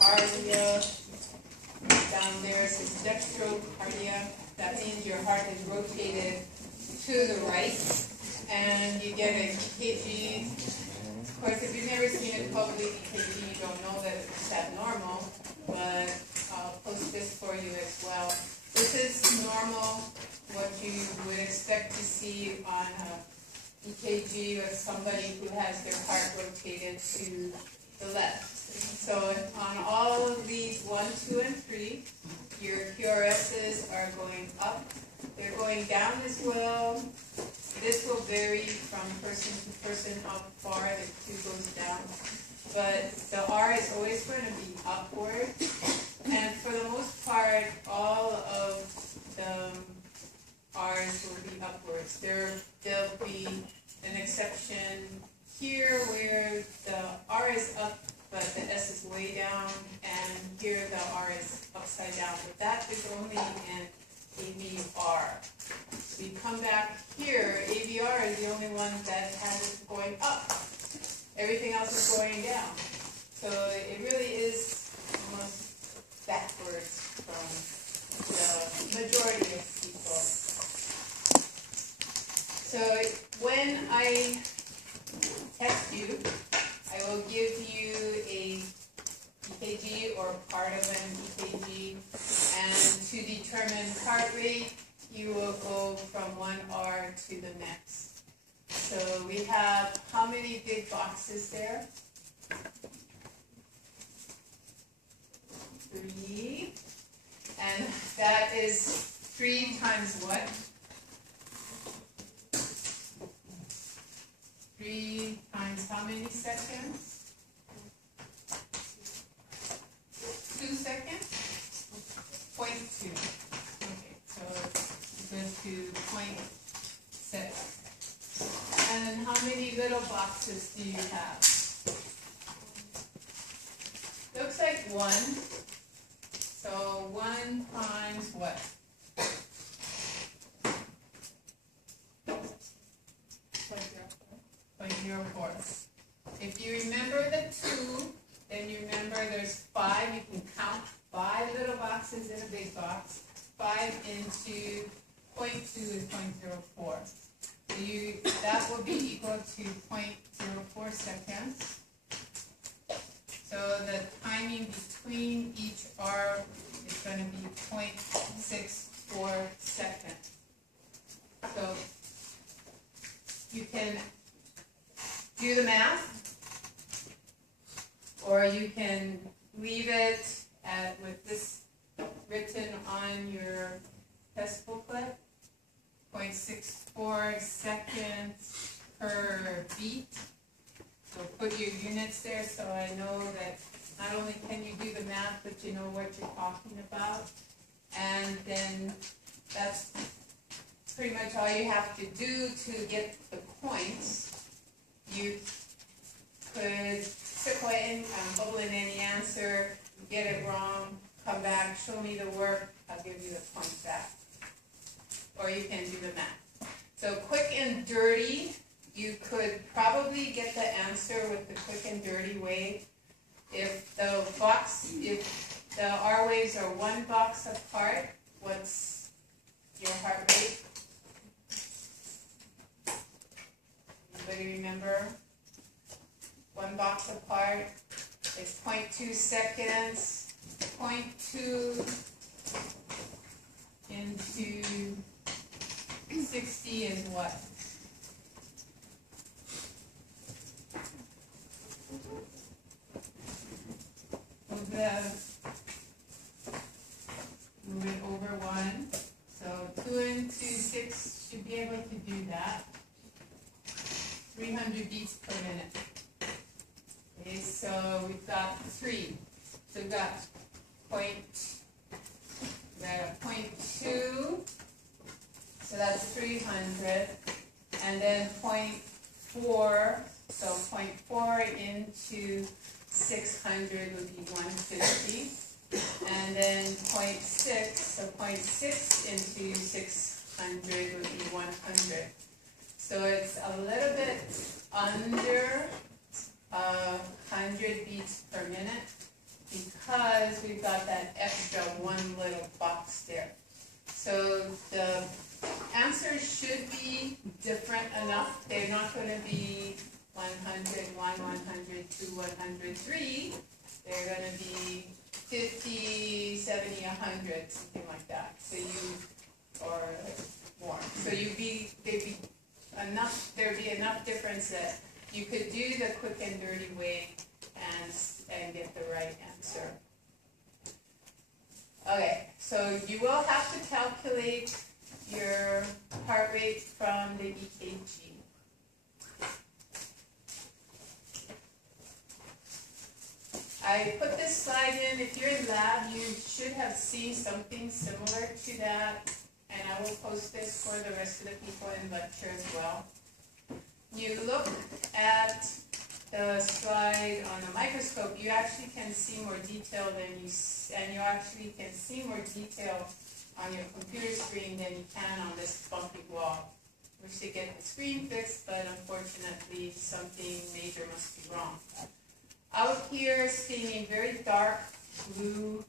tachycardia. Down there it says dextrocardia. That means your heart is rotated to the right, and you get a EKG. Of course, if you've never seen a 12-lead EKG, you don't know that it's abnormal, but I'll post this for you as well. This is normal, what you would expect to see on a EKG with somebody who has their heart rotated to the left. So on all of these 1, 2, and 3, your QRSs are going up. They're going down as well. This will vary from person to person how far the Q goes down. But the R is always going to be upward. And for the most part, all of the R's will be upwards. There'll be an exception here where the R is up, but the S is way down, and here the R is upside down. But that is only in AVR. So you come back here, AVR is the only one that has it going up. Everything else is going down. So it really is almost backwards from the majority of people. So when I test you, I will give you a EKG or part of an EKG, and to determine heart rate, you will go from one R to the next. So we have how many big boxes there? 3. And that is 3 times what? 3 times how many seconds? 2 seconds? 0.2. Okay, so it goes to 0.6. And how many little boxes do you have? Looks like 1. So 1 times what? 0.04. If you remember the 2, then you remember there's 5. You can count 5 little boxes in a big box. 5 into 0.2 is 0.04. So that will be equal to 0.04 seconds. So the timing between each R is going to be 0.64 seconds. So you can do the math, or you can leave it with this written on your test booklet, 0.64 seconds per beat. So put your units there so I know that not only can you do the math, but you know what you're talking about. And then that's pretty much all you have to do to get the points. You could circle in, bubble in any answer, get it wrong, come back, show me the work, I'll give you the points back. Or you can do the math. So quick and dirty, you could probably get the answer with the quick and dirty way. If the R waves are 1 box apart, what's your heart rate? Anybody remember? 1 box apart is 0.2 seconds. 0.2 into 60 is what? Move it over 1. So 2 into 6 should be able to do that. 300 beats per minute. Okay, so we've got 3. So we've got a 0.2. So that's 300. And then 0.4. So 0.4 into 600 would be 150. And then 0.6. So 0.6 into 600 would be 100. So it's a little bit under 100 beats per minute. because we've got that extra one little box there. So the answers should be different enough. They're not going to be 100, 100, 2, 103. They're going to be 50, 70, 100, something like that. So or more. So there'd be enough difference that you could do the quick and dirty way and get the right answer. Okay, so you will have to calculate your heart rate from the EKG. I put this slide in. If you're in lab, you should have seen something similar to that, and I will post this for the rest of the people in lecture as well. You look at the slide on the microscope, you actually can see more detail and you actually can see more detail on your computer screen than you can on this bumpy wall. We should get the screen fixed, but unfortunately something major must be wrong. Out here, staining very dark blue,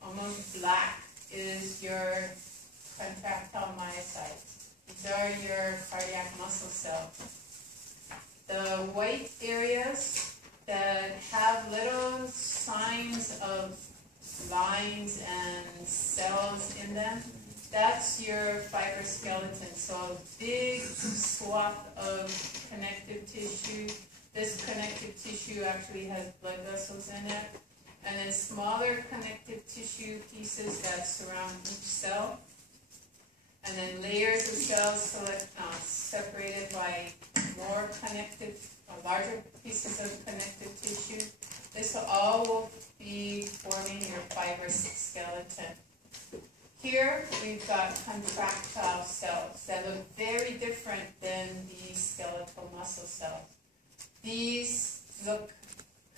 almost black, is your contractile myocytes. These are your cardiac muscle cells. The white areas that have little signs of lines and cells in them, that's your fiber skeleton. So a big swath of connective tissue. This connective tissue actually has blood vessels in it. And then smaller connective tissue pieces that surround each cell. And then layers of cells separated by more larger pieces of connective tissue. This all will be forming your fibrous skeleton. Here we've got contractile cells that look very different than the skeletal muscle cells. These look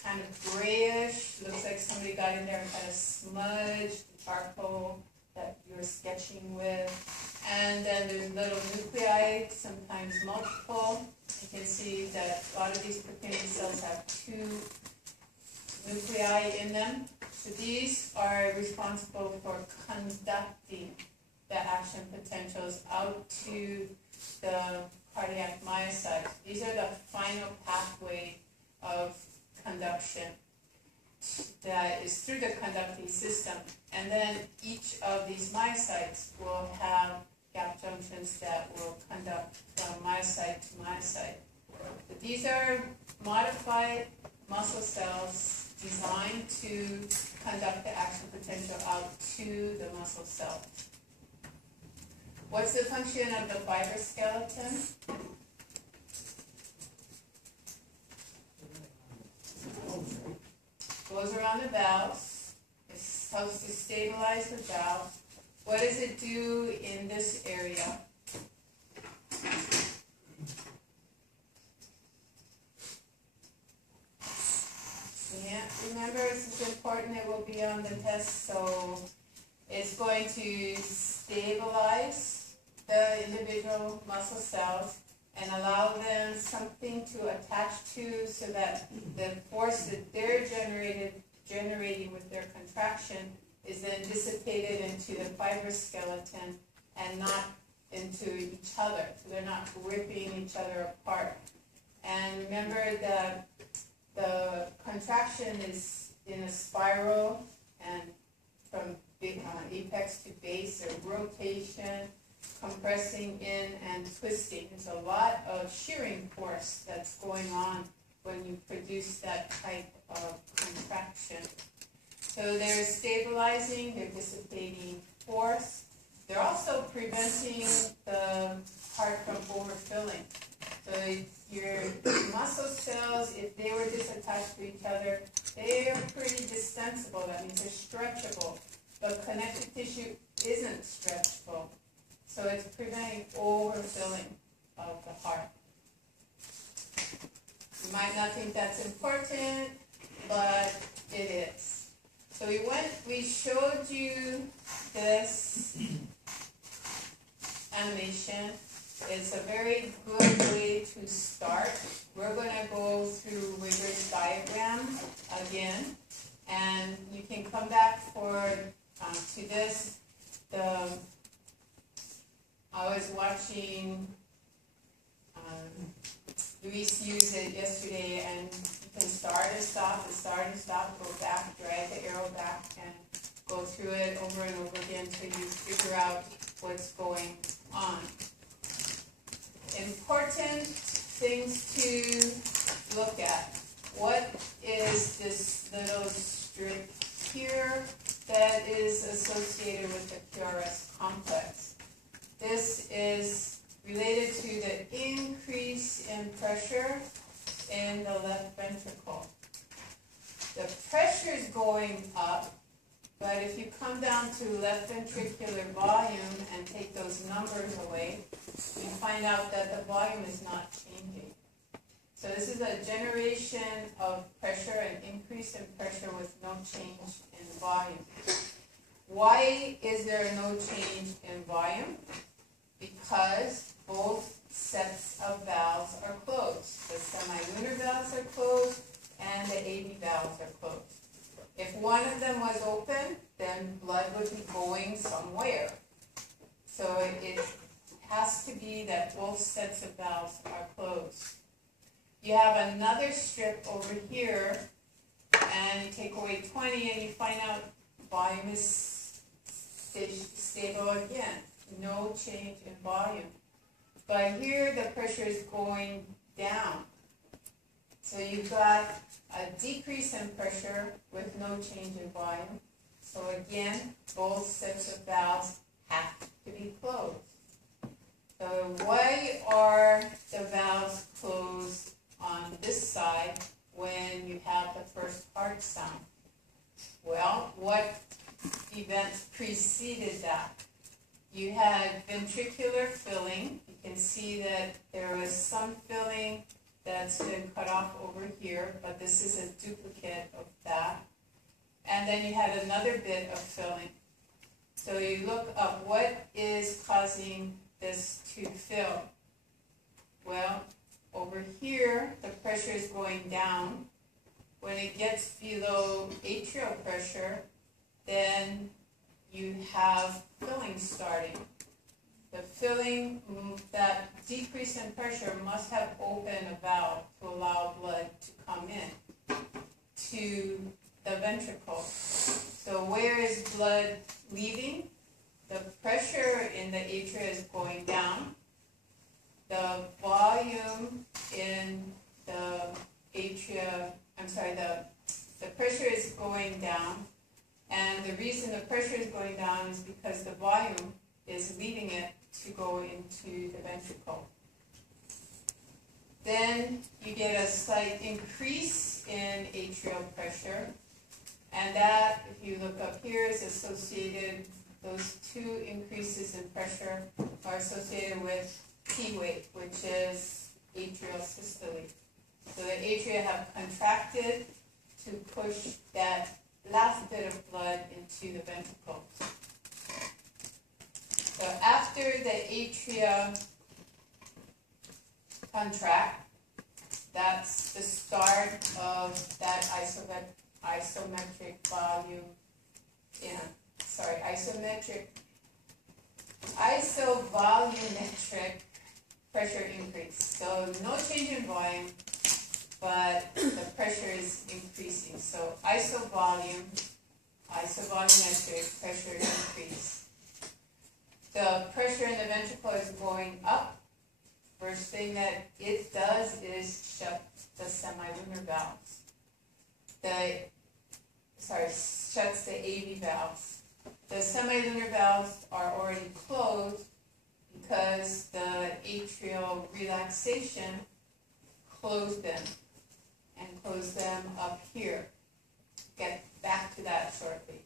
kind of grayish, looks like somebody got in there and kind of smudged the charcoal that you were sketching with. And then there's little nuclei, sometimes multiple. You can see that a lot of these Purkinje cells have 2 nuclei in them. So these are responsible for conducting the action potentials out to the cardiac myocytes. These are the final pathway of conduction that is through the conducting system. And then each of these myocytes will have gap junctions that will conduct from myocyte to myocyte. But these are modified muscle cells designed to conduct the action potential out to the muscle cell. What's the function of the fiber skeleton? Goes around the valves. It helps to stabilize the valves. What does it do in this area? Yeah, remember, this is important. It will be on the test. So it's going to stabilize the individual muscle cells and allow them something to attach to, so that the force that they're generating with their contraction is then dissipated into the fibrous skeleton and not into each other. So they're not ripping each other apart. And remember that the contraction is in a spiral, and from apex to base, or rotation, compressing in and twisting. There's a lot of shearing force that's going on when you produce that type of contraction. So they're stabilizing, they're dissipating force. They're also preventing the heart from overfilling. So your muscle cells, if they were disattached to each other, they are pretty distensible. That means they're stretchable. But connective tissue isn't stretchable. So it's preventing overfilling of the heart. You might not think that's important, but it is. So we showed you this animation. It's a very good way to start. We're going to go through rigorous diagrams again, And you can come back to this. I was watching Luis use it yesterday, and you can start and stop, go back, drag the arrow back, and go through it over and over again until you figure out what's going on. Important things to look at. What is this little strip here that is associated with the QRS complex? This is related to the increase in pressure in the left ventricle. The pressure is going up, but if you come down to left ventricular volume and take those numbers away, you find out that the volume is not changing. So this is a generation of pressure, an increase in pressure with no change in volume. Why is there no change in volume? Because both sets of valves are closed. The semilunar valves are closed and the AV valves are closed. If one of them was open, then blood would be going somewhere. So it has to be that both sets of valves are closed. You have another strip over here, and you take away 20, and you find out volume is stable again. No change in volume. But here the pressure is going down. So you've got a decrease in pressure with no change in volume. So again, both sets of valves have to be closed. So why are the valves closed on this side when you have the first heart sound? Well, what events preceded that? You had ventricular filling. You can see that there was some filling that's been cut off over here, but this is a duplicate of that. And then you had another bit of filling. So you look up what is causing this to fill. Well, over here, the pressure is going down. When it gets below atrial pressure, then you have filling starting. The filling, that decrease in pressure must have opened a valve to allow blood to come in to the ventricle. So where is blood leaving? The pressure in the atria is going down. The volume in the atria, the pressure is going down. And the reason the pressure is going down is because the volume is leaving it to go into the ventricle. Then you get a slight increase in atrial pressure. And that, if you look up here, is associated, those two increases in pressure are associated with P wave, which is atrial systole. So the atria have contracted to push that last bit of blood into the ventricle. So after the atria contract, that's the start of that isometric isovolumetric pressure increase. So no change in volume, but the pressure is increasing. So isovolumetric pressure increase. The pressure in the ventricle is going up. First thing that it does is shut the semilunar valves. Shuts the AV valves. The semilunar valves are already closed because the atrial relaxation closed them and closed them up here. Get back to that shortly.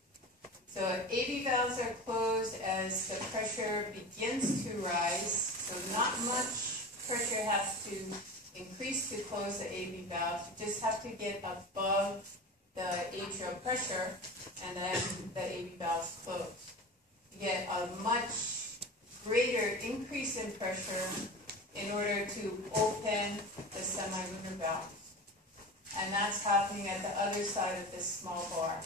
So AV valves are closed as the pressure begins to rise. So not much pressure has to increase to close the AV valves. You just have to get above the atrial pressure, and then the AV valves close. You get a much greater increase in pressure in order to open the semilunar valves. and that's happening at the other side of this small bar.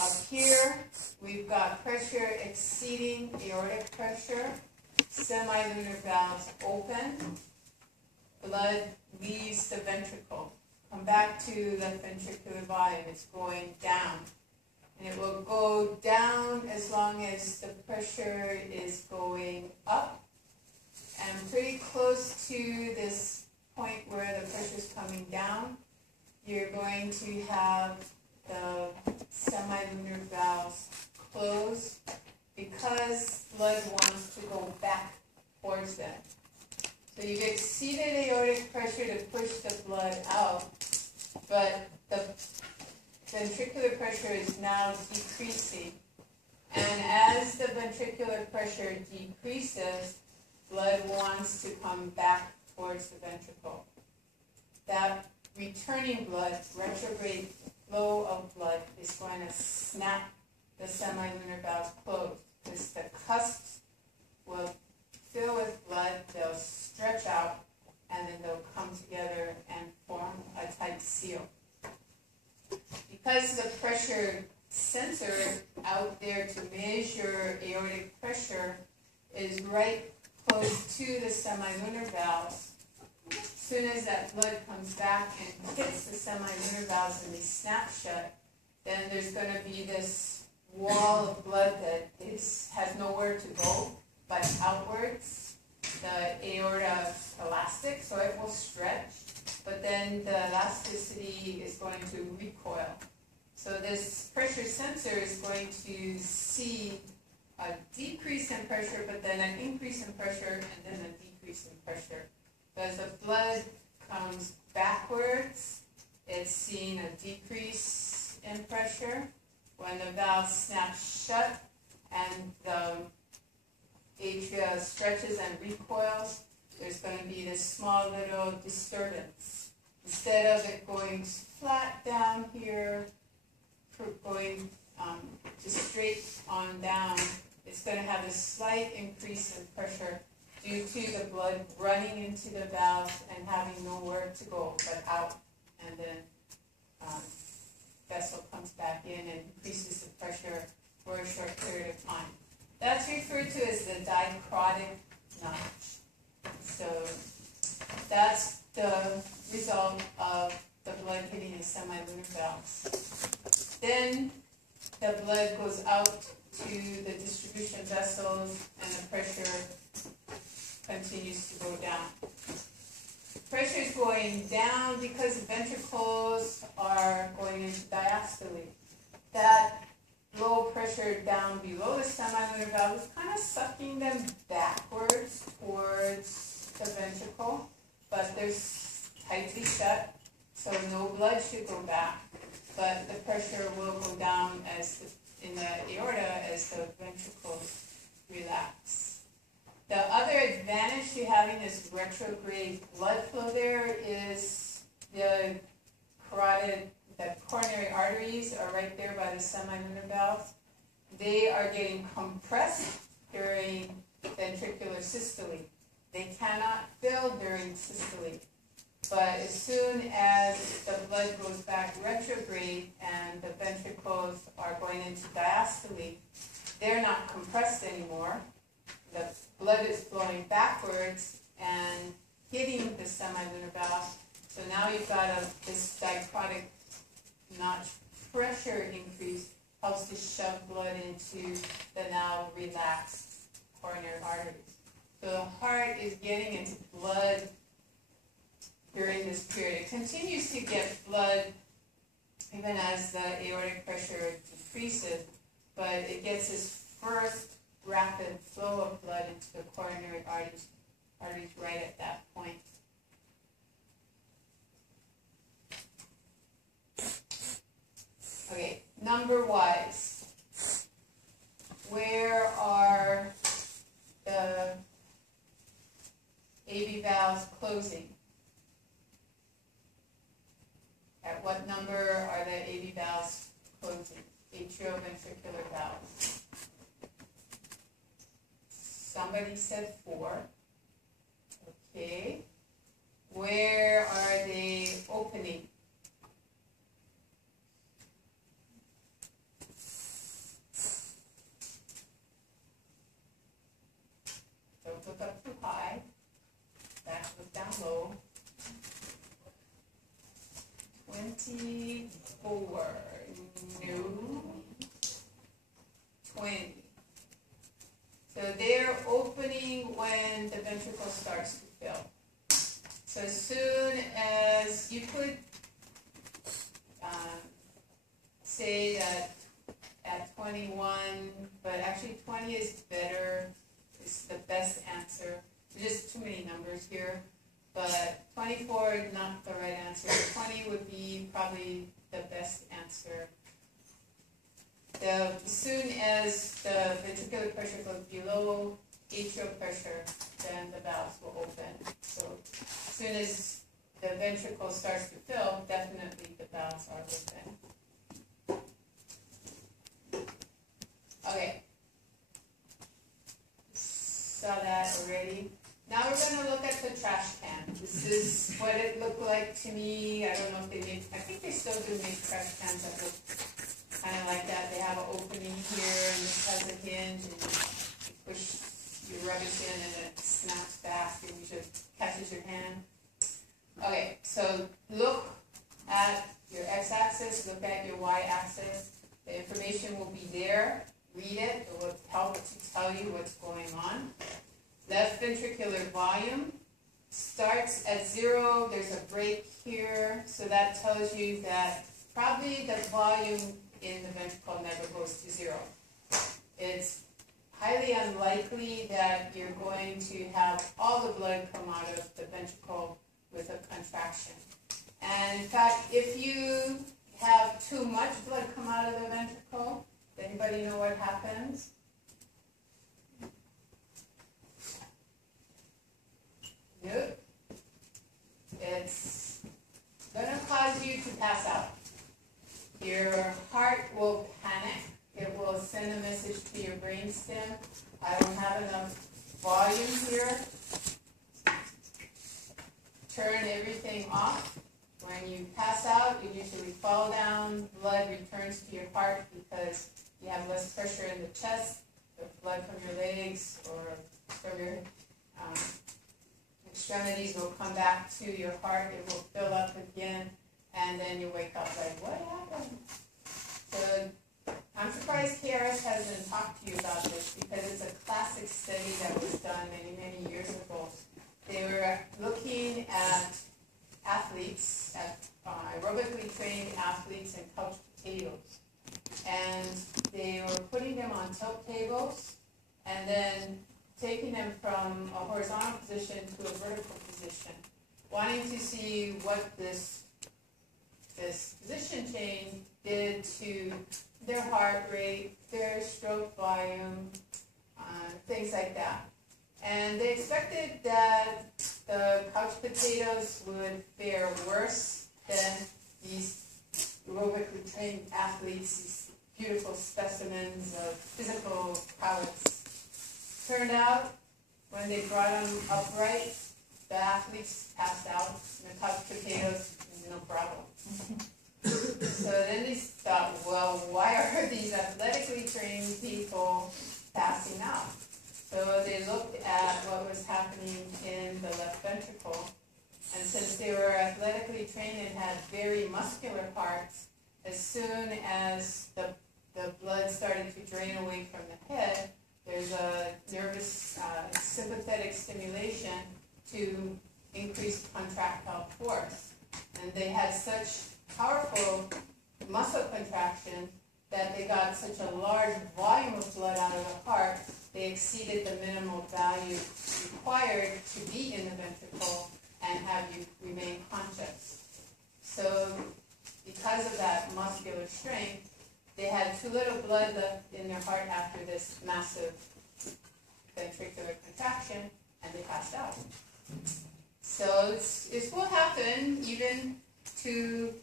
Up here, we've got pressure exceeding aortic pressure, semilunar valves open, blood leaves the ventricle. Come back to the ventricular volume, it's going down. And it will go down as long as the pressure is going up. And pretty close to this point where the pressure is coming down, you're going to have the semilunar valves close because blood wants to go back towards them. So you've exceeded aortic pressure to push the blood out, but the ventricular pressure is now decreasing. And as the ventricular pressure decreases, blood wants to come back towards the ventricle. That returning blood, retrograde flow of blood, is going to snap the semilunar valves closed because the cusps will fill with blood, they'll stretch out, and then they'll come together and form a tight seal. Because the pressure sensor out there to measure aortic pressure is right close to the semilunar valves, as soon as that blood comes back and hits the semilunar valves and they snap shut, then there's going to be this wall of blood that has nowhere to go but outwards. The aorta is elastic, so it will stretch, but then the elasticity is going to recoil. So this pressure sensor is going to see a decrease in pressure, but then an increase in pressure, and then a decrease in pressure. So as the blood comes backwards, it's seeing a decrease in pressure. When the valve snaps shut and the atria stretches and recoils, there's going to be this small little disturbance. Instead of it going flat down here, going just straight on down, it's going to have a slight increase in pressure due to the blood running into the valves and having nowhere to go but out. And then vessel comes back in and increases the pressure for a short period of time. That's referred to as the dicrotic notch. So that's the result of the blood hitting the semilunar valves. Then the blood goes out to the distribution vessels and the pressure continues to go down. Pressure is going down because the ventricles are going into diastole. That low pressure down below the semilunar valve is kind of sucking them backwards towards the ventricle, but they're tightly shut, so no blood should go back. But the pressure will go down in the aorta as the ventricles relax. The other advantage to having this retrograde blood flow there is the coronary arteries are right there by the semilunar valves. They are getting compressed during ventricular systole. They cannot fill during systole. But as soon as the blood goes back retrograde and the ventricles are going into diastole, they're not compressed anymore. The blood is flowing backwards and hitting the semilunar valve. So now you've got this dicrotic notch pressure increase helps to shove blood into the now relaxed coronary arteries. So the heart is getting its blood during this period. It continues to get blood even as the aortic pressure decreases, but it gets this first rapid flow of blood into the coronary arteries right at that point. Okay, number-wise, where are the AV valves closing? At what number are the AV valves closing? Atrioventricular valves. Somebody said 4. Okay. Where are they opening? flow. 24, no, 20. So they're opening when the ventricle starts to fill. So as soon as you could say that at 21, but actually 20 is better, it's the best answer. There's just too many numbers here, but 24 is not the right answer. 20 would be probably the best answer. As soon as the ventricular pressure goes below atrial pressure, then the valves will open. So as soon as the ventricle starts to fill, definitely the valves are open. Okay. Saw that already. Now we're going to look at the trash can. This is what it looked like to me. I don't know if they make, I think they still do make trash cans that look kind of like that. They have an opening here, and this has a hinge, and you push your rubbish in, and it snaps back, and you just catches your hand. Okay, so look at your x-axis, look at your y-axis. The information will be there. Read it. It will help to tell you what's going on. Left ventricular volume starts at 0. There's a break here, so that tells you that probably the volume in the ventricle never goes to 0. It's highly unlikely that you're going to have all the blood come out of the ventricle with a contraction. And in fact, if you have too much blood come out of the ventricle, does anybody know what happens? Nope. It's going to cause you to pass out. Your heart will panic. It will send a message to your brainstem. I don't have enough volume here. Turn everything off. When you pass out, you usually fall down. Blood returns to your heart because you have less pressure in the chest. The blood from your legs or from your extremities will come back to your heart. It will fill up again, and then you wake up like, what happened? So I'm surprised KRS hasn't talked to you about this, because it's a classic study that was done many, many years ago. They were looking at athletes, at aerobically trained athletes and couch potatoes. And they were putting them on tilt tables and then taking them from a horizontal position to a vertical position, wanting to see what this position change did to their heart rate, their stroke volume, things like that. And they expected that the couch potatoes would fare worse than these aerobically trained athletes, these beautiful specimens of physical prowess. Turned out, when they brought them upright, the athletes passed out, and the couch potatoes, no problem. So then they thought, well, why are these athletically trained people passing out? So they looked at what was happening in the left ventricle, and since they were athletically trained and had very muscular hearts, as soon as the blood started to drain away from the head, there's a nervous sympathetic stimulation to increase contractile force. And they had such powerful muscle contraction that they got such a large volume of blood out of the heart, they exceeded the minimal value required to be in the ventricle and have you remain conscious. So because of that muscular strength, they had too little blood left in their heart after this massive ventricular contraction, and they passed out. So this will happen even to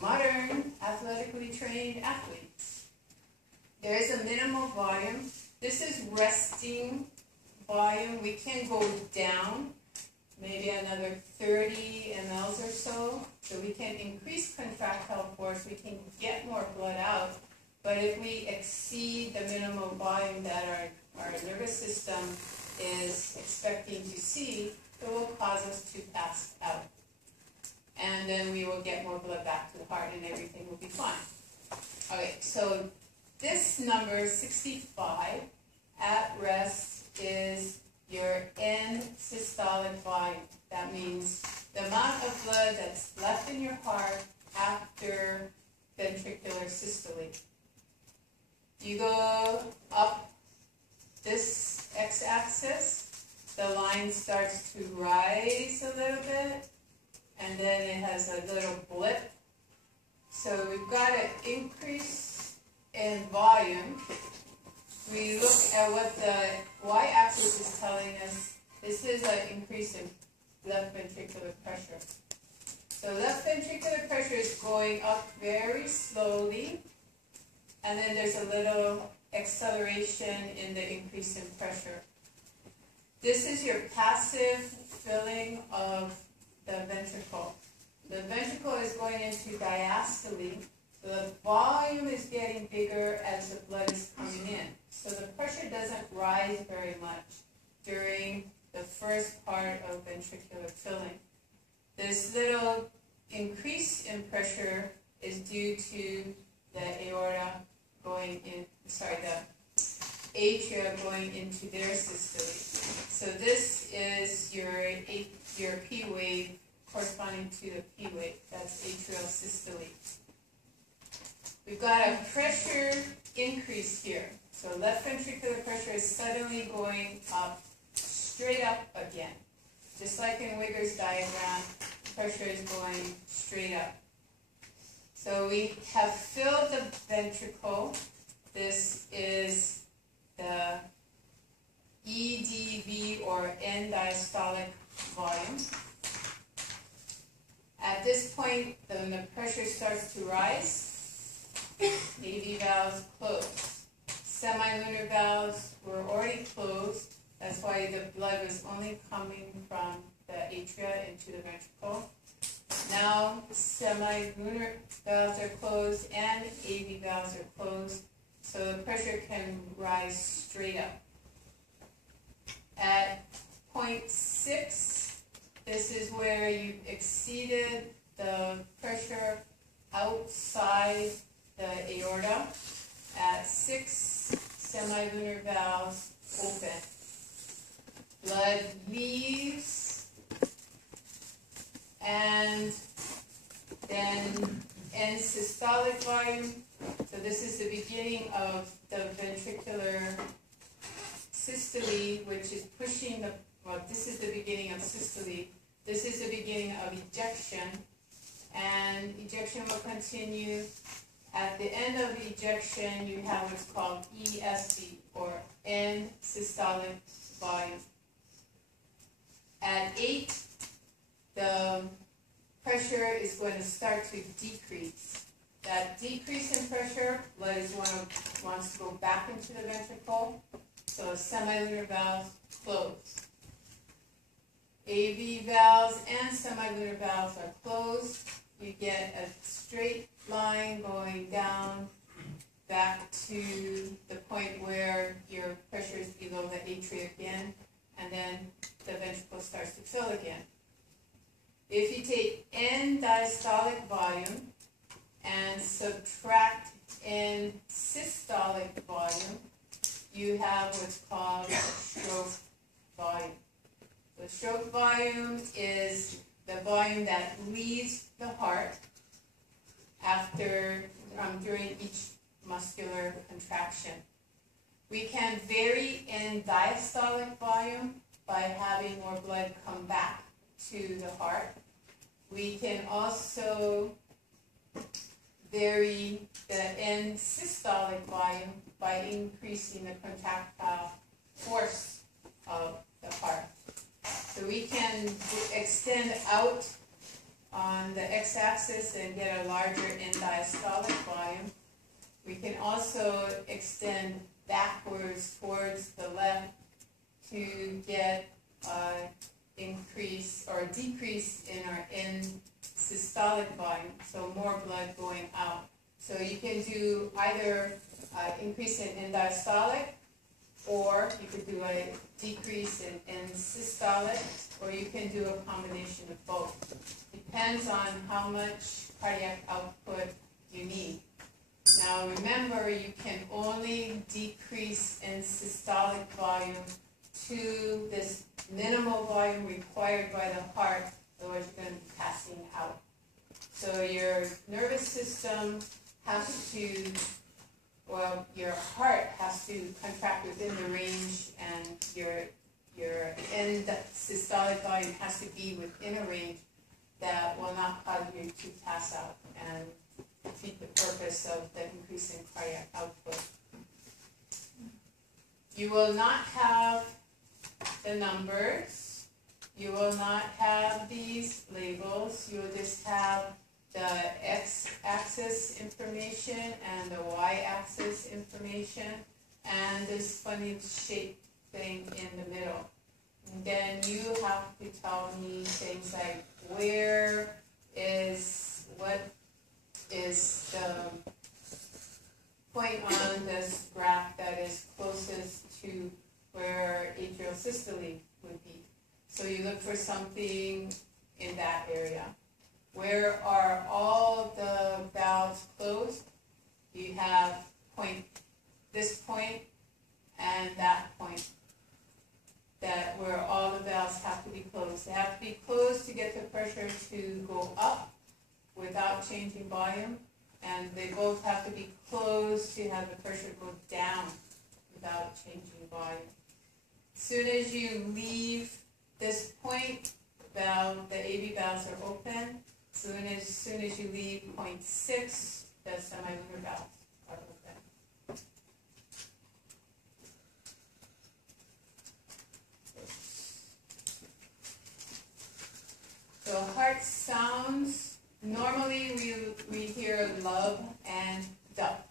modern athletically trained athletes. There is a minimal volume. This is resting volume. We can go down maybe another 30 mLs or so. So we can increase contractile force. We can get more blood out. But if we exceed the minimal volume that our nervous system is expecting to see, it will cause us to pass out. And then we will get more blood back to the heart and everything will be fine. Okay, so this number 65 at rest is your end systolic volume. That means the amount of blood that's left in your heart after ventricular systole. You go up this x-axis, the line starts to rise a little bit, and then it has a little blip. So we've got an increase in volume. We look at what the y-axis is telling us. This is an increase in left ventricular pressure. So left ventricular pressure is going up very slowly, and then there's a little acceleration in the increase in pressure. This is your passive filling of the ventricle. The ventricle is going into diastole. The volume is getting bigger as the blood is coming in. So the pressure doesn't rise very much during the first part of ventricular filling. This little increase in pressure is due to the aorta going in, the atria going into their systole. So this is your P wave corresponding to the P wave. That's atrial systole. We've got a pressure increase here. So left ventricular pressure is suddenly going up, straight up again. Just like in Wigger's diagram, pressure is going straight up. So we have filled the ventricle. This is the EDV, or end diastolic volume. At this point, when the pressure starts to rise, AV valves close. Semilunar valves were already closed. That's why the blood was only coming from the atria into the ventricle. Now semilunar valves are closed and AV valves are closed, so the pressure can rise straight up. At point 6, this is where you've exceeded the pressure outside the aorta. At 6, semilunar valves open. Blood leaves, and then end systolic volume. So this is the beginning of the ventricular systole, which is pushing the, well, this is the beginning of systole. This is the beginning of ejection, and ejection will continue. At the end of ejection, you have what's called ESV, or end systolic volume. At 8, the pressure is going to start to decrease. That decrease in pressure, blood wants to go back into the ventricle, so semilunar valves close. AV valves and semilunar valves are closed. You get a straight line going down back to the point where your pressure is below the atria again, and then the ventricle starts to fill again. If you take end diastolic volume and subtract end systolic volume, you have what's called stroke volume. The stroke volume is the volume that leaves the heart after during each muscular contraction. We can vary in diastolic volume by having more blood come back to the heart. We can also vary the end systolic volume by increasing the contractile force of the heart. So we can extend out on the x-axis and get a larger end diastolic volume. We can also extend backwards towards the left to get increase or decrease in our end systolic volume, so more blood going out. So you can do either increase in end diastolic or you could do a decrease in systolic, or you can do a combination of both. Depends on how much cardiac output you need. Now remember, you can only decrease in systolic volume to this minimal volume required by the heart, otherwise you're going to be passing out. So your nervous system has to, well, your heart has to contract within the range, and your end systolic volume has to be within a range that will not cause you to pass out and defeat the purpose of the increase in cardiac output. You will not have the numbers. You will not have these labels. You will just have the x-axis information and the y-axis information and this funny shaped thing in the middle. And then you have to tell me things like what is the point on this graph that is closest to where atrial systole would be. So you look for something in that area. Where are all the valves closed? You have this point and that point, that where all the valves have to be closed. They have to be closed to get the pressure to go up without changing volume, and they both have to be closed to have the pressure go down without changing volume. As soon as you leave this point, the AV valves are open. As soon as you leave point 6, the semilunar valves are open. So heart sounds, normally we hear lub and dup.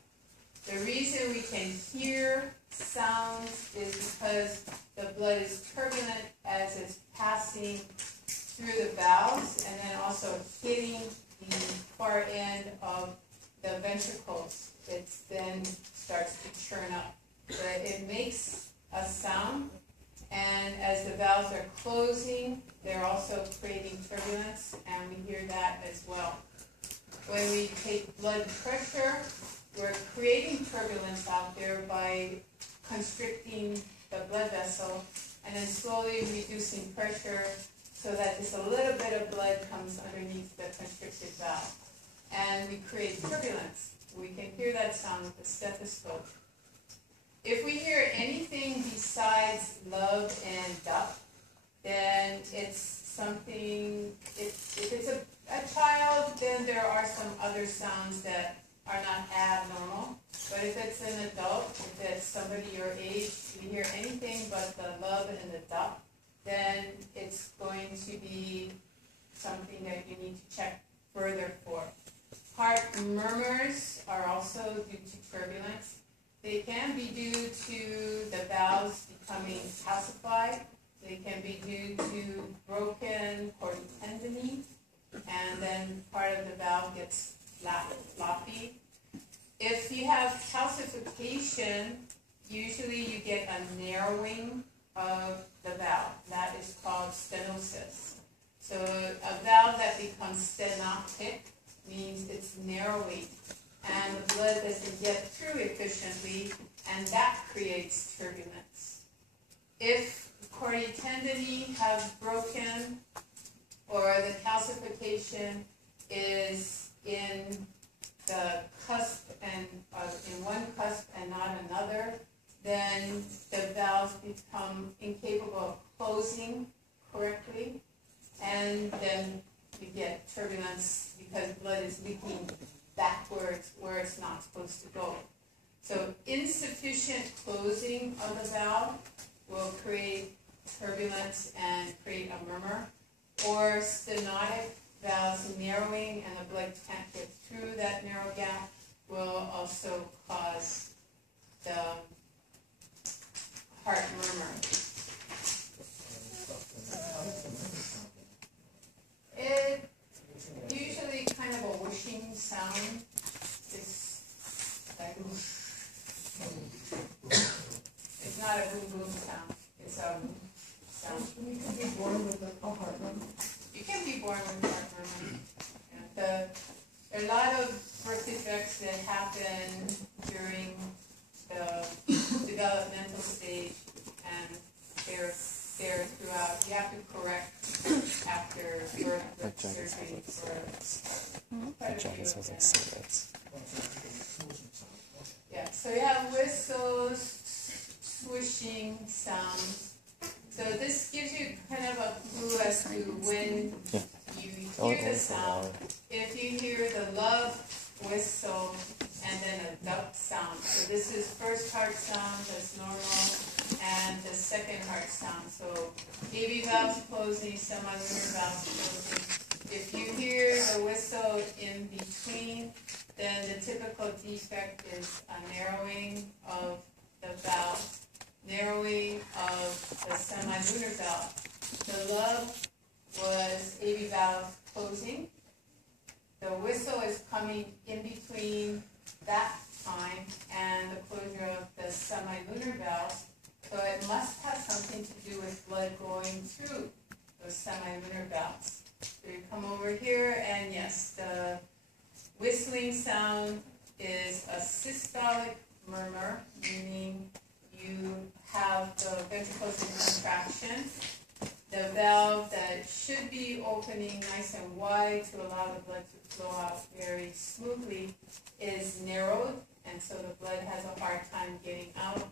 The reason we can hear sounds is because the blood is turbulent as it's passing through the valves and then also hitting the far end of the ventricles. It then starts to churn up. But it makes a sound, and as the valves are closing, they're also creating turbulence, and we hear that as well. When we take blood pressure, we're creating turbulence out there by constricting the blood vessel and then slowly reducing pressure so that just a little bit of blood comes underneath the constricted valve. And we create turbulence. We can hear that sound with the stethoscope. If we hear anything besides lub and dup, then it's something, if it's a child, then there are some other sounds that are not abnormal. But if it's an adult, if it's somebody your age, if you hear anything but the lub and the dup, then it's going to be something that you need to check further for. Heart murmurs are also due to turbulence. They can be due to the valves becoming calcified. They can be due to broken chordotendony, and then part of the valve gets floppy. If you have calcification, usually you get a narrowing of the valve. That is called stenosis. So a valve that becomes stenotic means it's narrowing, and the blood doesn't get through efficiently, and that creates turbulence. If chordotendony has broken, or the calcification is in the cusp and in one cusp and not another, then the valves become incapable of closing correctly, and then you get turbulence because blood is leaking backwards where it's not supposed to go. So insufficient closing of the valve will create turbulence and create a murmur, or stenotic valves narrowing and the blood can't get through that narrow gap will also cause the heart murmur. It usually kind of a whooshing sound. It's like it's not not a boom boom sound. It's a sound. You can be born with a heart murmur. You can be born with heart murmur. There are a lot of birth defects that happen during the developmental stage, and they're there throughout. You have to correct after birth with surgery for quite a few of them. Yeah, so you have whistles, swishing sounds. So this gives you kind of a clue as to when you hear the sound. If you hear the love whistle and then a duck sound. So this is first heart sound, that's normal, and the second heart sound. So AV valves closing, semilunar valves closing. If you hear the whistle in between, then the typical defect is a narrowing of the valve, narrowing of the semilunar valve. The love was AV valve closing. The whistle is coming in between that time and the closure of the semilunar valves. So it must have something to do with blood going through those semilunar valves. So you come over here, and yes, the whistling sound is a systolic murmur, meaning you have the ventricles in contraction. The valve that should be opening nice and wide to allow the blood to flow out very smoothly is narrowed, and so the blood has a hard time getting out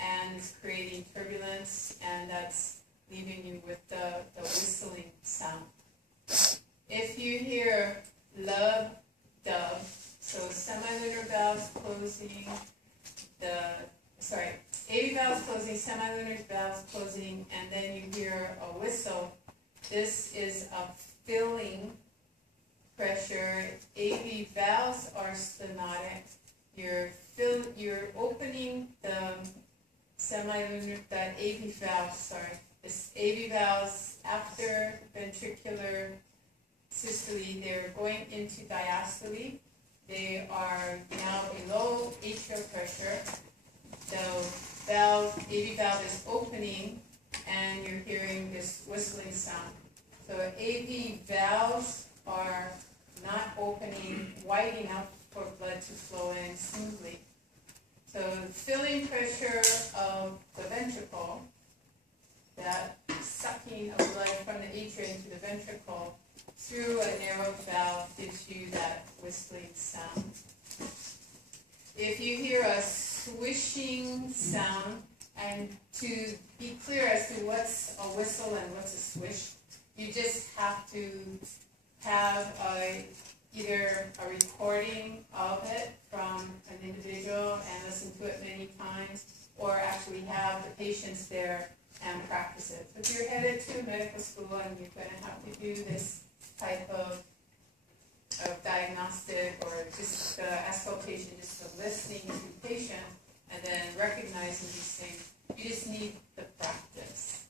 and is creating turbulence, and that's leaving you with the whistling sound. If you hear love, dove, so semilunar valves closing, AV valves closing, semilunar valves closing, and then you hear a whistle. This is a filling pressure. AV valves are stenotic. You're opening the AV valves, this AV valves after ventricular systole, they're going into diastole. They are now below atrial pressure. The AV valve is opening, and you're hearing this whistling sound. So AV valves are not opening wide enough for blood to flow in smoothly. So filling pressure of the ventricle, that sucking of blood from the atria into the ventricle through a narrow valve gives you that whistling sound. If you hear a swishing sound, and to be clear as to what's a whistle and what's a swish, you just have to have either a recording of it from an individual and listen to it many times, or actually have the patients there and practice it. So if you're headed to medical school and you're going to have to do this type of diagnostic, or just ask a patient just to listening to the patient and then recognizing these things, you just need the practice.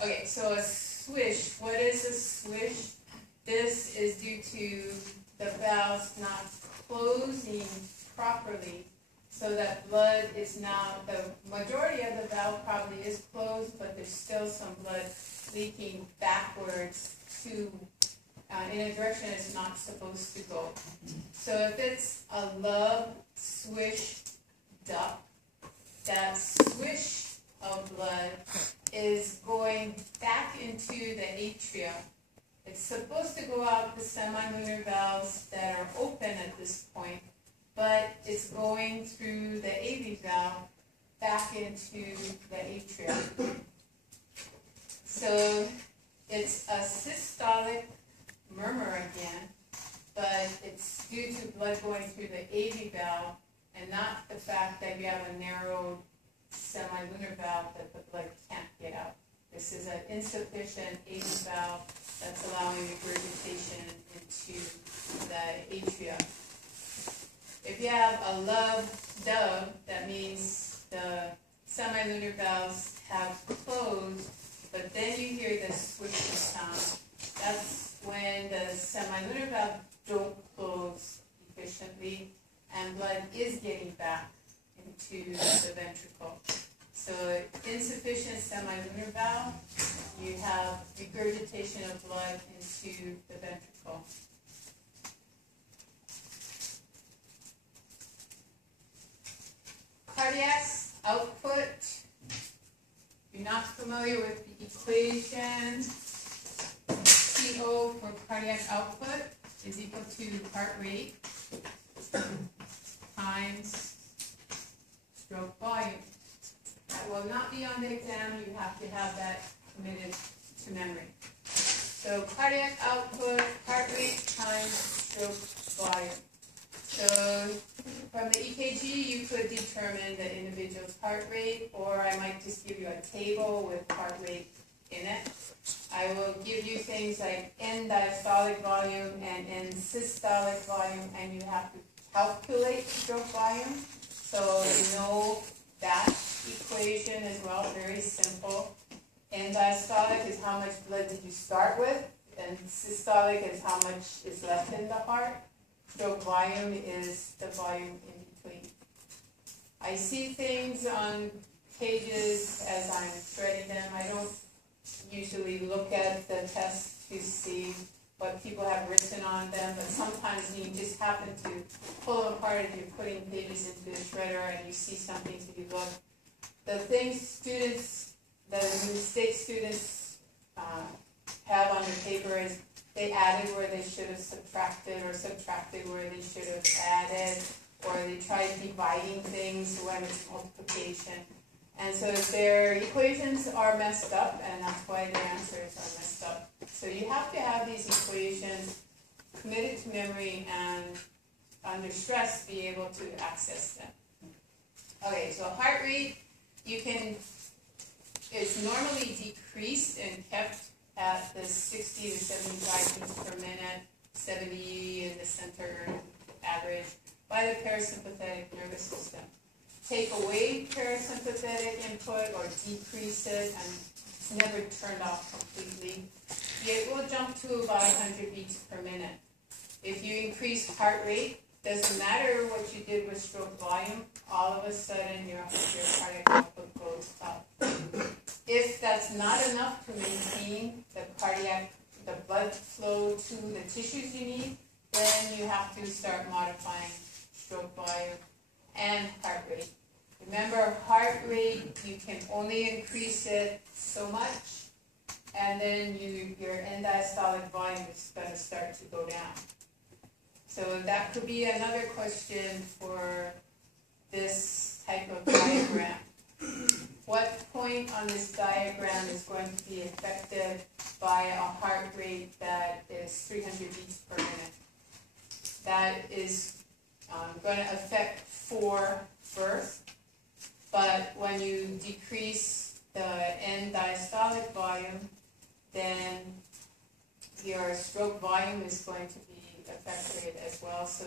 Okay, so a swish. What is a swish? This is due to the valves not closing properly, so that blood is now, the majority of the valve probably is closed, but there's still some blood leaking backwards to in a direction it's not supposed to go. So if it's a love, swish, duck, that swish of blood is going back into the atria. It's supposed to go out the semilunar valves that are open at this point, but it's going through the AV valve back into the atria. So it's a systolic murmur again, but it's due to blood going through the AV valve and not the fact that you have a narrow semilunar valve that the blood can't get out. This is an insufficient AV valve that's allowing regurgitation into the atria. If you have a love dove, that means the semilunar valves have closed, but then you hear the swishing sound. That's when the semilunar valve don't close efficiently and blood is getting back into the ventricle. So insufficient semilunar valve, you have regurgitation of blood into the ventricle. Cardiac output, if you're not familiar with the equation, CO for cardiac output is equal to heart rate times stroke volume. That will not be on the exam. You have to have that committed to memory. So cardiac output, heart rate times stroke volume. So from the EKG, you could determine the individual's heart rate, or I might just give you a table with heart rate in it. I will give you things like end diastolic volume and end systolic volume, and you have to calculate stroke volume. So you know that equation as well, very simple. End diastolic is how much blood did you start with, and systolic is how much is left in the heart. Stroke volume is the volume in between. I see things on pages as I'm shredding them. I don't usually look at the tests to see what people have written on them, but sometimes you just happen to pull them apart and you're putting pages into the shredder and you see something, so you look. The things students, the mistake students have on their paper is they added where they should have subtracted, or subtracted where they should have added, or they tried dividing things when it's multiplication. And so their equations are messed up, and that's why their answers are messed up. So you have to have these equations committed to memory and under stress be able to access them. Okay, so heart rate, it's normally decreased and kept at the 60 to 75 beats per minute, 70 in the center average, by the parasympathetic nervous system. Take away parasympathetic input or decrease it, and it's never turned off completely. It will jump to about 100 beats per minute. If you increase heart rate, doesn't matter what you did with stroke volume, all of a sudden your cardiac output goes up. If that's not enough to maintain the blood flow to the tissues you need, then you have to start modifying stroke volume and heart rate. Remember, heart rate, you can only increase it so much, and then your end diastolic volume is going to start to go down. So that could be another question for this type of diagram. What point on this diagram is going to be affected by a heart rate that is 300 beats per minute? That is going to affect 4 first, but when you decrease the end diastolic volume, then your stroke volume is going to be affected as well. So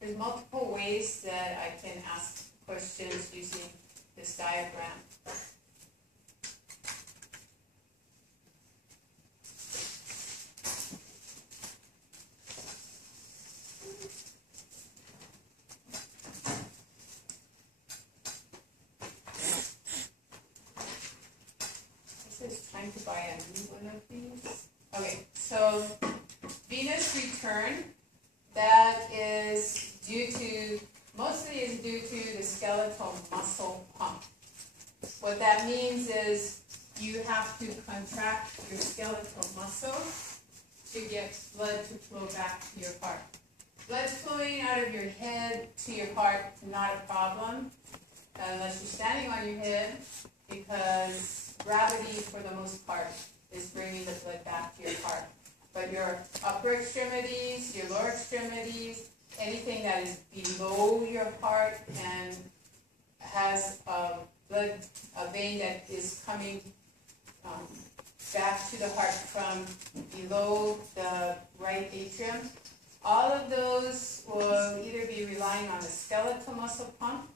there's multiple ways that I can ask questions using this diagram. This is trying to buy a new one of these. Okay, so venous return, that is mostly due to the skeletal muscle pump. What that means is you have to contract your skeletal muscle to get blood to flow back to your heart. Blood flowing out of your head to your heart, not a problem, unless you're standing on your head, because gravity, for the most part, is bringing the blood back to your heart. But your upper extremities, your lower extremities, anything that is below your heart and has a vein that is coming back to the heart from below the right atrium, all of those will either be relying on the skeletal muscle pump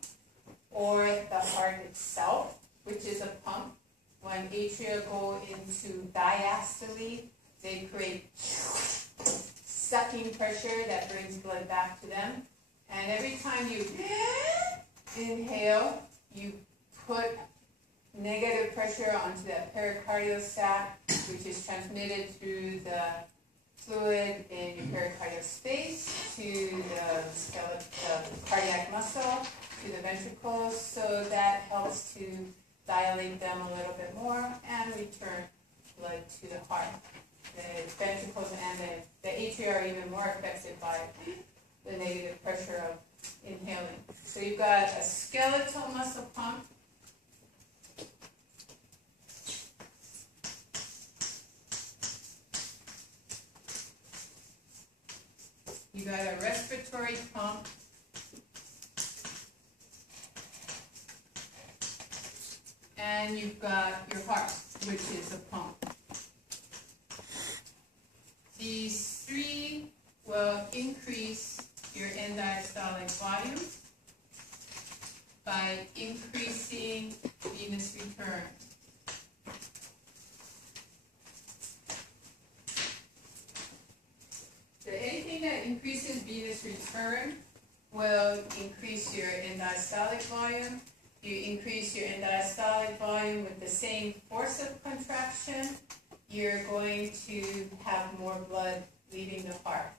or the heart itself, which is a pump. When atria go into diastole, they create sucking pressure that brings blood back to them. And every time you inhale, you put negative pressure onto that pericardial sac, which is transmitted through the fluid in your pericardial space to the cardiac muscle, to the ventricles, so that helps to dilate them a little bit more and return blood to the heart. The ventricles and the atria are even more affected by the negative pressure of inhaling. So you've got a skeletal muscle pump. You got a respiratory pump. And you've got your heart, which is a pump. These three will increase your end diastolic volume by increasing venous return. So anything that increases venous return will increase your end diastolic volume. You increase your end diastolic volume with the same force of contraction, you're going to have more blood leaving the heart.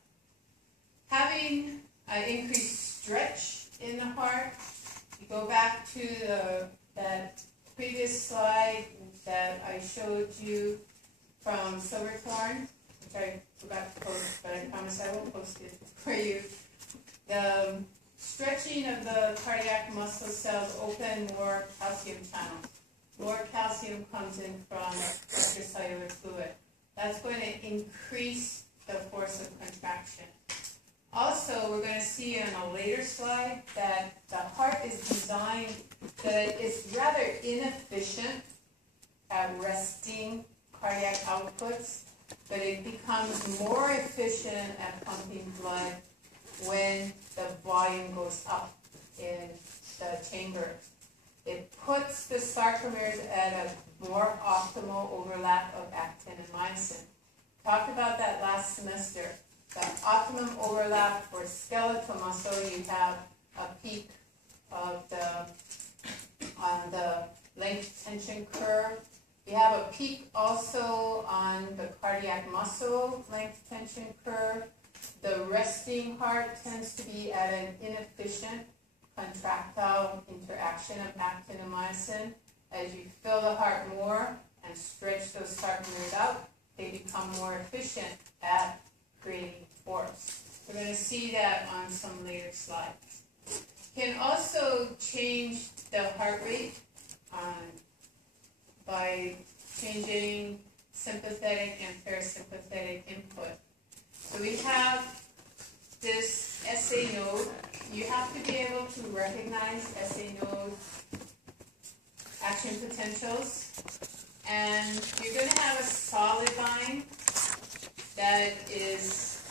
Having an increased stretch in the heart, you go back to that previous slide that I showed you from Silverthorne, which I forgot to post, but I promise I will post it for you. The stretching of the cardiac muscle cells open more calcium channels. More calcium comes in from extracellular fluid. That's going to increase the force of contraction. Also, we're going to see on a later slide that the heart is designed that it's rather inefficient at resting cardiac outputs, but it becomes more efficient at pumping blood when the volume goes up in the chamber. It puts the sarcomeres at a more optimal overlap of actin and myosin. Talked about that last semester. The optimum overlap for skeletal muscle, you have a peak of on the length tension curve. You have a peak also on the cardiac muscle length tension curve. The resting heart tends to be at an inefficient contractile interaction of actin and myosin. As you fill the heart more and stretch those sarcomeres out, they become more efficient at creating force. We're going to see that on some later slides. You can also change the heart rate by changing sympathetic and parasympathetic input. So we have this SA node. You have to be able to recognize SA node action potentials. And you're going to have a solid line that is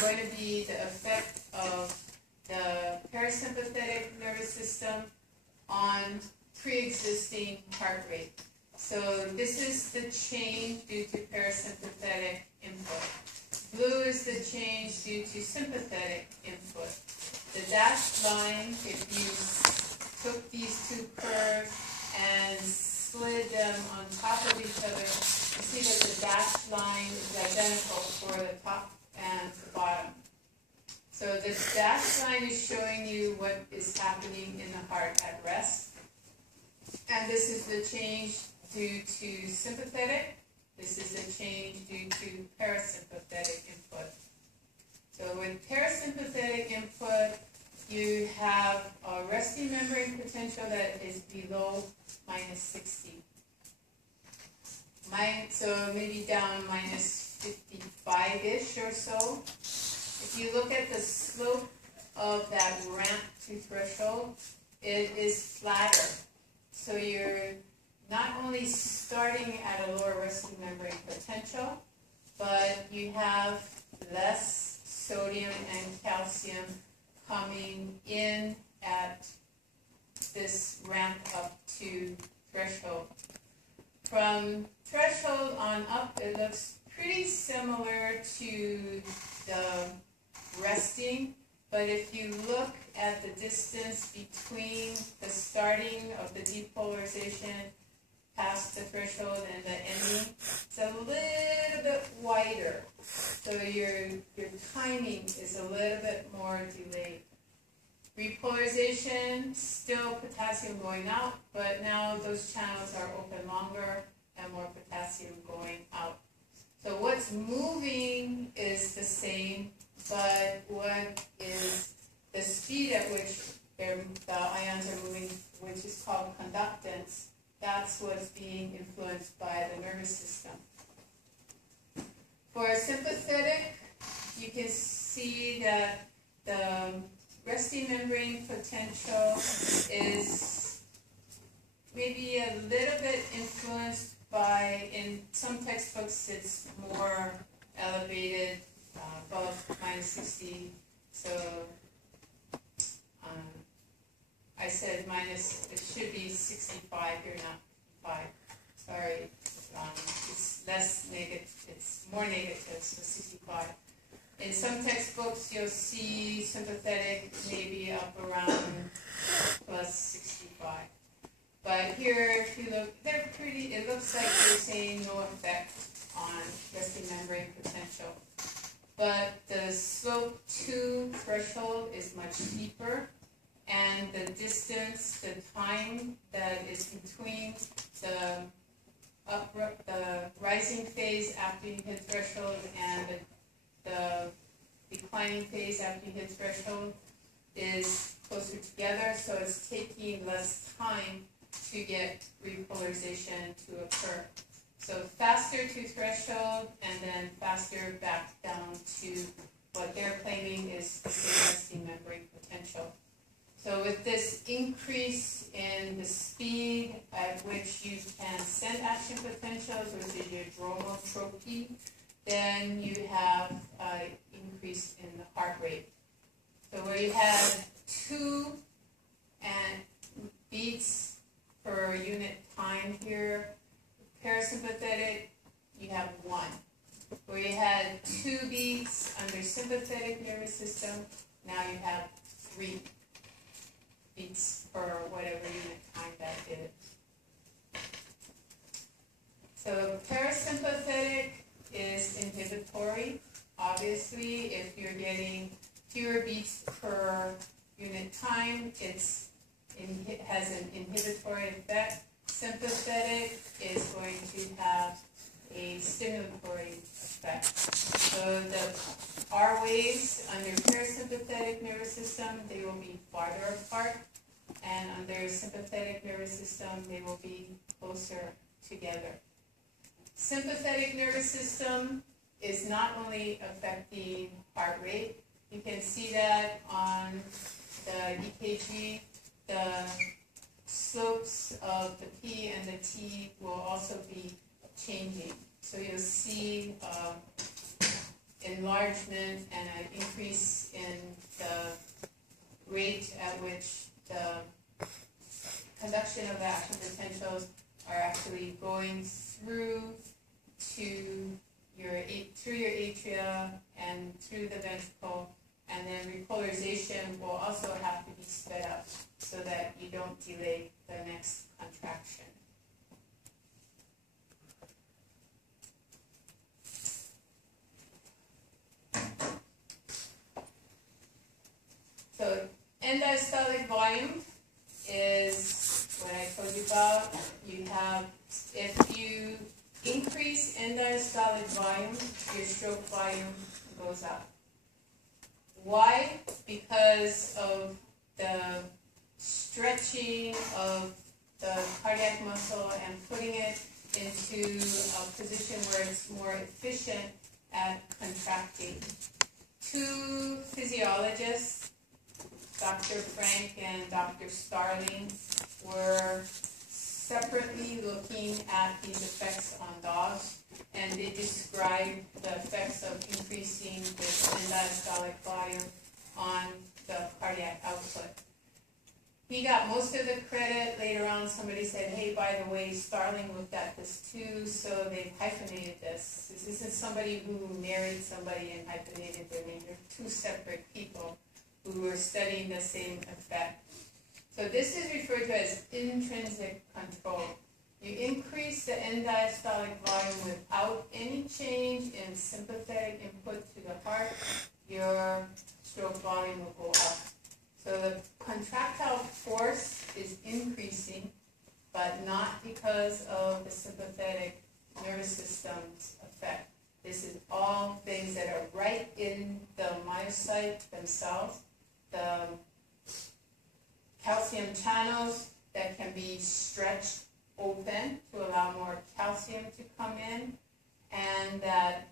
going to be the effect of the parasympathetic nervous system on pre-existing heart rate. So this is the change due to parasympathetic input. Blue is the change due to sympathetic input. The dashed line, if you took these two curves and slid them on top of each other, you see that the dashed line is identical for the top and the bottom. So the dashed line is showing you what is happening in the heart at rest. And this is the change due to sympathetic. This is the change due to parasympathetic input. So with parasympathetic input, you have a resting membrane potential that is below minus 60. So maybe down minus 55-ish or so. If you look at the slope of that ramp to threshold, it is flatter. So you're not only starting at a lower resting membrane potential, but you have less sodium and calcium coming in at this ramp up to threshold. From threshold on up, it looks pretty similar to the resting, but if you look at the distance between the starting of the depolarization past the threshold and the ending, it's a little bit wider. So your timing is a little bit more delayed. Repolarization, still potassium going out, but now those channels are open longer and more potassium going out. So what's moving is the same, but what is the speed at which the ions are moving, which is called conductance, that's what's being influenced by the nervous system. For sympathetic, you can see that the resting membrane potential is maybe a little bit influenced by, in some textbooks it's more elevated, above -60, so I said minus, it should be 65 here, not 5. Sorry, it's less negative, it's more negative, so 65. In some textbooks, you'll see sympathetic maybe up around plus 65. But here, if you look, they're pretty, it looks like they're saying no effect on resting membrane potential. But the slope to threshold is much steeper, and the distance, the time that is between the rising phase after you hit threshold and the declining phase after you hit threshold is closer together, so it's taking less time to get repolarization to occur. So faster to threshold and then faster back down to what they're claiming is the resting membrane potential. So with this increase in the speed at which you can send action potentials, which is your dromotropy, then you have an increase in the heart rate. So where you had 2 beats per unit time here, parasympathetic, you have 1. Where you had 2 beats under sympathetic nervous system, now you have 3 beats per whatever unit time that is. So parasympathetic is inhibitory. Obviously, if you're getting fewer beats per unit time, it has an inhibitory effect. Sympathetic is going to have a stimulatory effect. So the R waves under parasympathetic nervous system, they will be farther apart, and under sympathetic nervous system, they will be closer together. Sympathetic nervous system is not only affecting heart rate, you can see that on the EKG, the slopes of the P and the T will also be changing. So you'll see enlargement and an increase in the rate at which the conduction of the action potentials are actually going through your atria and through the ventricle, and then repolarization will also have to be sped up so that you don't delay the next contraction. So end-diastolic volume is what I told you about. You have, if you increase end-diastolic volume, your stroke volume goes up. Why? Because of the stretching of the cardiac muscle and putting it into a position where it's more efficient at contracting. 2 physiologists, Dr. Frank and Dr. Starling, were separately looking at these effects on dogs, and they described the effects of increasing this end-diastolic volume on the cardiac output. He got most of the credit. Later on, somebody said, hey, by the way, Starling looked at this too, so they've hyphenated this. This isn't somebody who married somebody and hyphenated their name. They're 2 separate people who were studying the same effect. this is referred to as intrinsic control. You increase the end diastolic volume without any change in sympathetic input to the heart, your stroke volume will go up. So the contractile force is increasing, but not because of the sympathetic nervous system's effect. This is all things that are right in the myocyte themselves. The calcium channels that can be stretched open to allow more calcium to come in, and that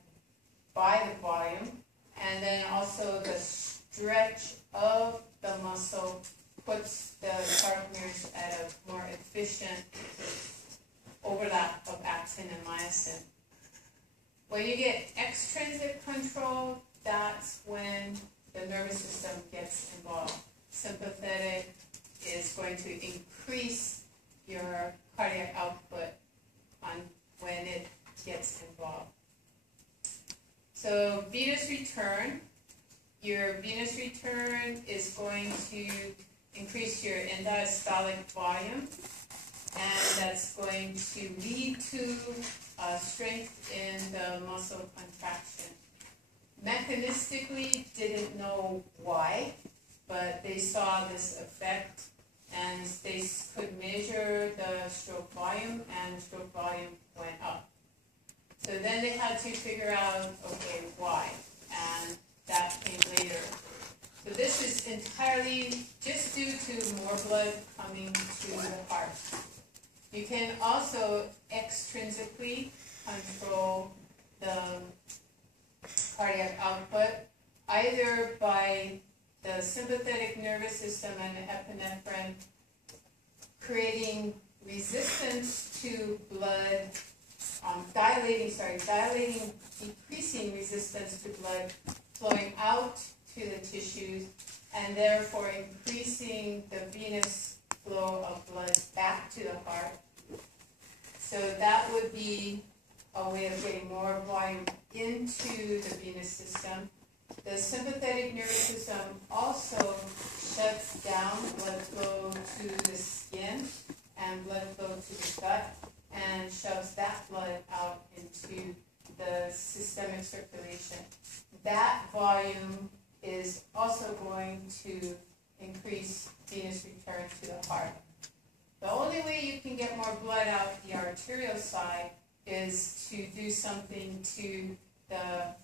by the volume, and then also the stretch of the muscle puts the sarcomeres at a more efficient overlap of actin and myosin. When you get extrinsic control, that's when the nervous system gets involved. Sympathetic is going to increase your cardiac output on when it gets involved. So venous return. Your venous return is going to increase your end diastolic volume, and that's going to lead to strength in the muscle contraction. Mechanistically, didn't know why, but they saw this effect, and they could measure the stroke volume, and the stroke volume went up. So then they had to figure out, okay, why? And that came later. So this is entirely just due to more blood coming to the heart. You can also extrinsically control the cardiac output, either by the sympathetic nervous system and the epinephrine creating resistance to blood, decreasing resistance to blood flowing out to the tissues, and therefore increasing the venous flow of blood back to the heart. So that would be a way of getting more volume into the venous system. The sympathetic nervous system also shuts down blood flow to the skin and blood flow to the gut, and shoves that blood out into the systemic circulation. That volume is also going to increase venous return to the heart. The only way you can get more blood out the arterial side is to do something to the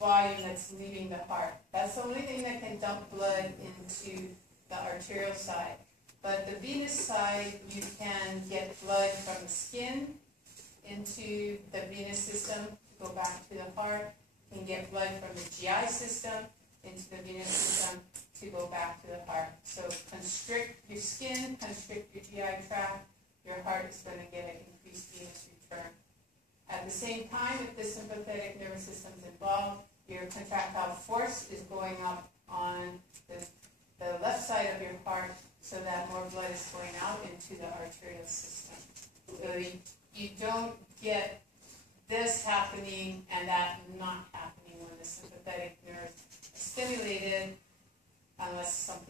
volume that's leaving the heart. That's the only thing that can dump blood into the arterial side. But the venous side, you can get blood from the skin into the venous system to go back to the heart. You can get blood from the GI system into the venous system to go back to the heart. So constrict your skin, constrict your GI tract, your heart is going to get an increased venous return. At the same time, if the sympathetic nervous system is involved, your contractile force is going up on the left side of your heart, so that more blood is going out into the arterial system. So you don't get this happening and that not happening when the sympathetic nerve is stimulated, unless something